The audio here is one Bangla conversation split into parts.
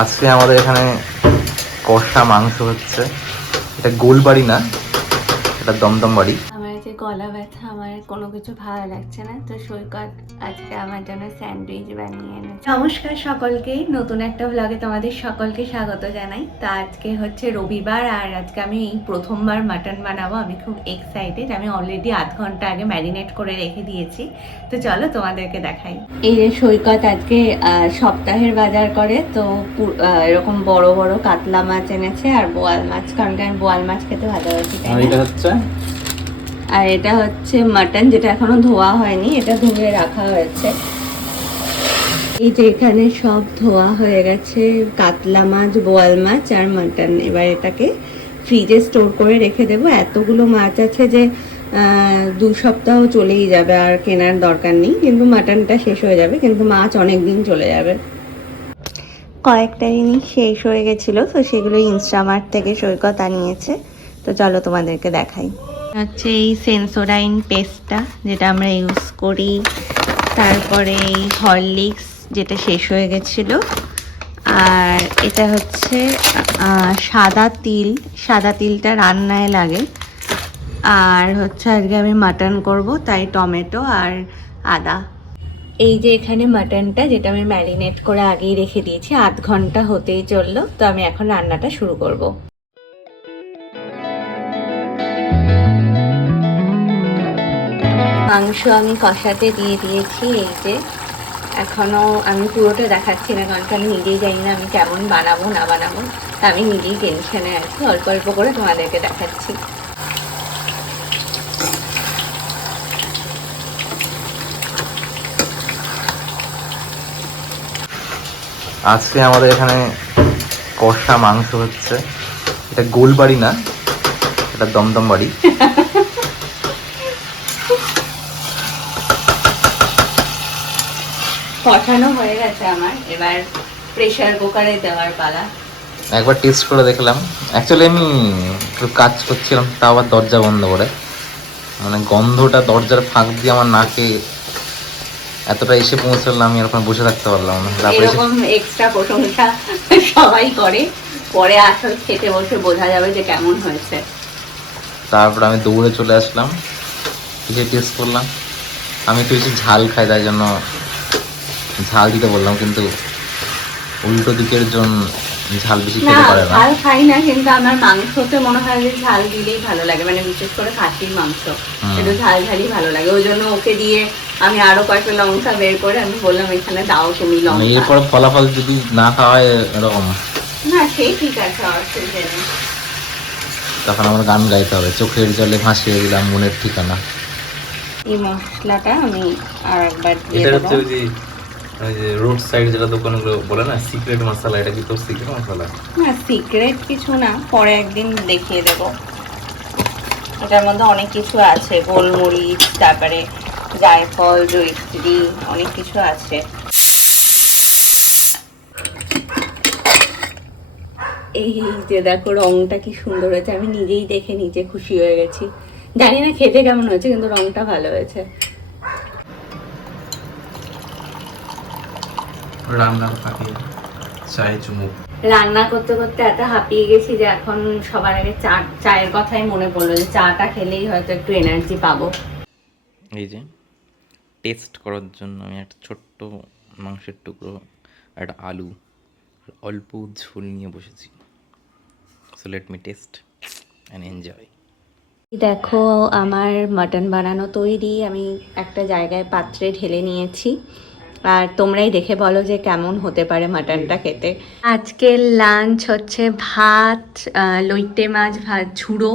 আজকে আমাদের এখানে কষা মাংস হচ্ছে। এটা গোলবাড়ি না, এটা দমদম বাড়ি। আমার যে গলা ব্যথা, আমার কোনো কিছু ভালো লাগছে না, তো সৈকত আজকে আমার জন্য স্যান্ডউইচ বানিয়ে এনেছে। নমস্কার সকলকে, নতুন একটা ভ্লগে তোমাদের সকলকে স্বাগত জানাই। তো আজকে হচ্ছে রবিবার, আর আজকে আমি এই প্রথমবার মাটন বানাবো। আমি খুব এক্সাইটেড। আমি অলরেডি আধ ঘন্টা আগে ম্যারিনেট করে রেখে দিয়েছি। তো চলো তোমাদেরকে দেখাই। এই যে সৈকত আজকে সপ্তাহের বাজার করে, তো এরকম বড় বড় কাতলা মাছ এনেছে আর বোয়াল মাছ, কারণ আমি বোয়াল মাছ খেতে ভালোবাসি। আর এটা হচ্ছে মাটন, যেটা এখনো ধোয়া হয়নি, এটা ধুয়ে রাখা হয়েছে। এই যে এখানে সব ধোয়া হয়ে গেছে, কাতলা মাছ, বোয়াল মাছ আর মাটন। এবার এটাকে ফ্রিজে স্টোর করে রেখে দেবো। এতগুলো মাছ আছে যে 2 সপ্তাহ চলেই যাবে, আর কেনার দরকার নেই। কিন্তু মাটনটা শেষ হয়ে যাবে, কিন্তু মাছ অনেক দিন চলে যাবে। কয়েকটা জিনিস শেষ হয়ে গেছিলো, তো সেগুলো ইনস্টামার্ট থেকে সৈকত আনিয়েছে। তো চলো তোমাদেরকে দেখাই। হচ্ছে এই সেন্সোডাইন পেস্টটা, যেটা আমরা ইউজ করি। তারপরে এই হরলিক্স, যেটা শেষ হয়ে গেছিলো। আর এটা হচ্ছে সাদা তিল। সাদা তিলটা রান্নায় লাগে। আর হচ্ছে আজকে আমি মাটন করব, তাই টমেটো আর আদা। এই যে এখানে মাটনটা, যেটা আমি ম্যারিনেট করে আগেই রেখে দিয়েছি, আধ ঘন্টা হতেই চললো। তো আমি এখন রান্নাটা শুরু করব। মাংস আমি কষাতে দিয়ে দিয়েছি। এই যে এখনো আমি পুরোটা দেখাচ্ছি না, কারণ আমি নিজেই জানি না আমি কেমন বানাবো না বানাবো। তা আমি নিজেই টেনশনে আছি। অল্প অল্প করে তোমাদেরকে দেখাচ্ছি। আজকে আমাদের এখানে কষা মাংস হচ্ছে। এটা গোলবাড়ি না, এটা দমদম বাড়ি। কষানো হয়ে গেছে আমার, এবার প্রেসার কুকারে দেওয়ার পালা। একবার টেস্ট করে দেখলাম। অ্যাকচুয়ালি আমি একটু কাজ করছিলাম, তা আবার দরজা বন্ধ করে, মানে গন্ধটা দরজার ফাঁক দিয়ে আমার নাকে এতটা এসে পৌঁছালো, আমি এরকম বসে থাকতে পারলাম না। এরকম এক্সট্রা প্রশংসা সবাই করে, পরে আসল খেতে বসে বোঝা যাবে যে কেমন হয়েছে। তারপর আমি দৌড়ে চলে আসলাম, এসে টেস্ট করলাম। আমি একটু বেশি ঝাল খাই, তাই জন্য ঝাল দিতে বললাম, কিন্তু উল্টো দিকের জন ঝাল বেশি খেতে পারে না। ঝাল খাই না, কিন্তু আমার মাংসতে মনে হয় যে ঝাল দিলেই ভালো লাগে, মানে বিশেষ করে খাসির মাংস একটু ঝাল ঝালই ভালো লাগে। ওই জন্য ওকে দিয়ে আমি আরো কয়েকটা লঙ্কা বের করে আমি বললাম, এখানে দাও তুমি লঙ্কা। এরপর ফলাফল যদি না খাওয়ায় এরকম, না সেই ঠিক আছে, অসুবিধা নেই। তখন আমার গান গাইতে হবে, চোখের জলে ভাসিয়ে দিলাম মনের ঠিকানা। এই মশলাটা আমি আর একবার দিয়ে এটা দেব। হচ্ছে ওই যে রোড সাইড যেটা দোকানগুলো বলে না সিক্রেট মশলা, এটা কি তোর সিক্রেট মশলা? না, সিক্রেট কিছু না, পরে একদিন দেখিয়ে দেব। এটার মধ্যে অনেক কিছু আছে, গোলমরিচ, তারপরে জায়ফল, জয়িত্রী, অনেক কিছু আছে। এই যে দেখো রংটা কি সুন্দর হয়েছে, আমি নিজেই দেখে নিজে খুশি হয়ে গেছি। জানি না খেতে কেমন হয়েছে, কিন্তু রংটা ভালো হয়েছে। রান্নার ফাঁকে চায়ে চুমুক। রান্না করতে করতে এত হাঁপিয়ে গেছি যে এখন সবার আগে চায়ের কথাই মনে পড়লো, যে চাটা খেলেই হয়তো একটু এনার্জি পাবো। এই যে টেস্ট করার জন্য আমি একটা ছোট্ট মাংসের টুকরো, একটা আলু, অল্প ঝোল নিয়ে বসেছি। So let me test and enjoy. দেখো আমার মাটন বানানো তৈরি। আমি একটা জায়গায় পাত্রে ঢেলে নিয়েছি, আর তোমরাই দেখে বলো যে কেমন হতে পারে মাটনটা খেতে। আজকের লাঞ্চ হচ্ছে ভাত, লইটে মাছ ভাত ঝুড়ো,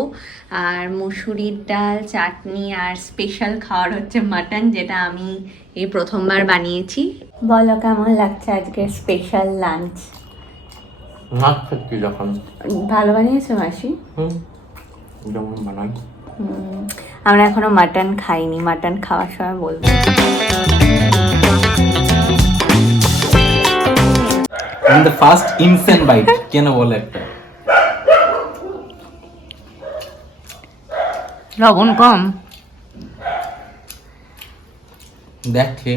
আর মুসুরির ডাল, চাটনি, আর স্পেশাল খাবার হচ্ছে মাটন, যেটা আমি এই প্রথমবার বানিয়েছি। বলো কেমন লাগছে আজকের স্পেশাল লাঞ্চ? মাছ খাচ্ছি যখন ভালো বানিয়েছো মাসি? যেমন বানাই। আমরা এখনো মাটন খাইনি, মাটন খাওয়ার সময় বলবো। And the first insane bite কেন বলে একটা লবণ কম দেখে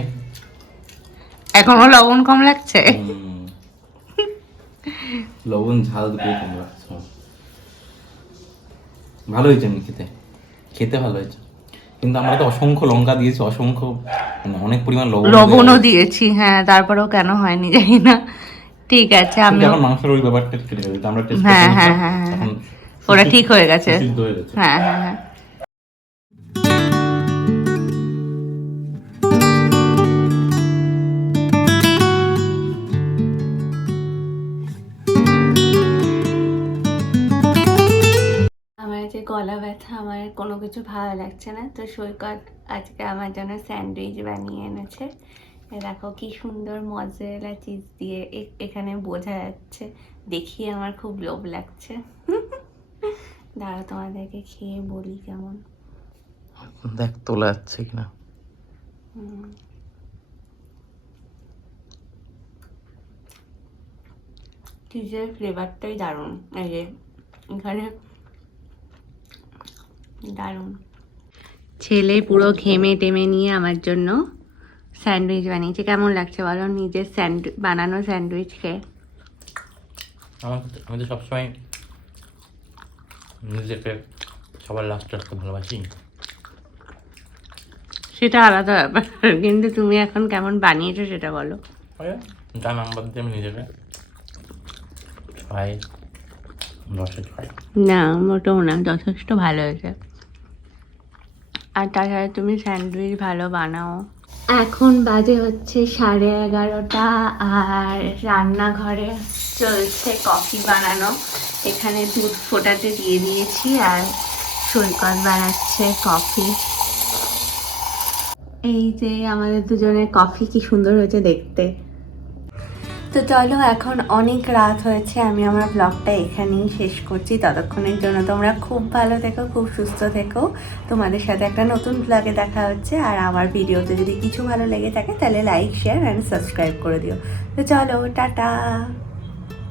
এখনো লবণ কম লাগছে। লবণ ঝাল দুটোই কম রাখছো। ভালো হয়েছে এমনি খেতে, খেতে ভালো হয়েছে, কিন্তু আমরা তো অসংখ্য লঙ্কা দিয়েছি, অসংখ্য মানে অনেক পরিমাণ লবণও দিয়েছি, হ্যাঁ, তারপরেও কেন হয়নি জানি না। ঠিক আছে, আমি এখন মাংসের ওই ব্যাপারটা কেটে গেছে, আমরা টেস্ট হ্যাঁ করে হ্যাঁ নিলাম, হ্যাঁ হ্যাঁ, এখন ওরা ঠিক হয়ে গেছে। সিদ্ধ হয়ে গেছে। হ্যাঁ হ্যাঁ হ্যাঁ। আমার যে গলা ব্যথা, আমার কোনো কিছু ভালো লাগছে না, তো সৈকত আজকে আমার জন্য স্যান্ডউইচ বানিয়ে এনেছে। এ দেখো কি সুন্দর মজরেলা চিজ দিয়ে, এখানে বোঝা যাচ্ছে। দেখিয়ে আমার খুব লোভ লাগছে। দাঁড়া তোমাদেরকে খেয়ে বলি কেমন। দেখ তোলা যাচ্ছে কিনা। চিজের ফ্লেভারটাই দারুণ। এই যে এখানে দারুণ। ছেলে পুরো ঘেমে টেমে নিয়ে আমার জন্য স্যান্ডউইচ বানিয়েছে। কেমন লাগছে বলো নিজের বানানো স্যান্ডউইচ খেয়ে? আমি তো সবসময় নিজেকে সবার লাস্টে রাখতে ভালোবাসি। সেটা আলাদা ব্যাপার, কিন্তু তুমি এখন কেমন বানিয়েছো সেটা বলো। যা নাম্বার দিয়ে আমি নিজেকে 6/10 না, মোটেও না, যথেষ্ট ভালো হয়েছে। আর তাছাড়া তুমি স্যান্ডউইচ ভালো বানাও। এখন বাজে হচ্ছে 11:30, আর রান্নাঘরে চলছে কফি বানানো। এখানে দুধ ফোটাতে দিয়ে দিয়েছি, আর সৈকত বানাচ্ছে কফি। এই যে আমাদের দুজনের কফি কি সুন্দর হয়েছে দেখতে। তো চলো, এখন অনেক রাত হয়েছে, আমি আমার ব্লগটা এখানেই শেষ করছি। ততক্ষণের জন্য তোমরা খুব ভালো থেকো, খুব সুস্থ থেকো। তোমাদের সাথে একটা নতুন ব্লগে দেখা হচ্ছে। আর আমার ভিডিওতে যদি কিছু ভালো লেগে থাকে তাহলে লাইক, শেয়ার অ্যান্ড সাবস্ক্রাইব করে দিও। তো চলো, টাটা।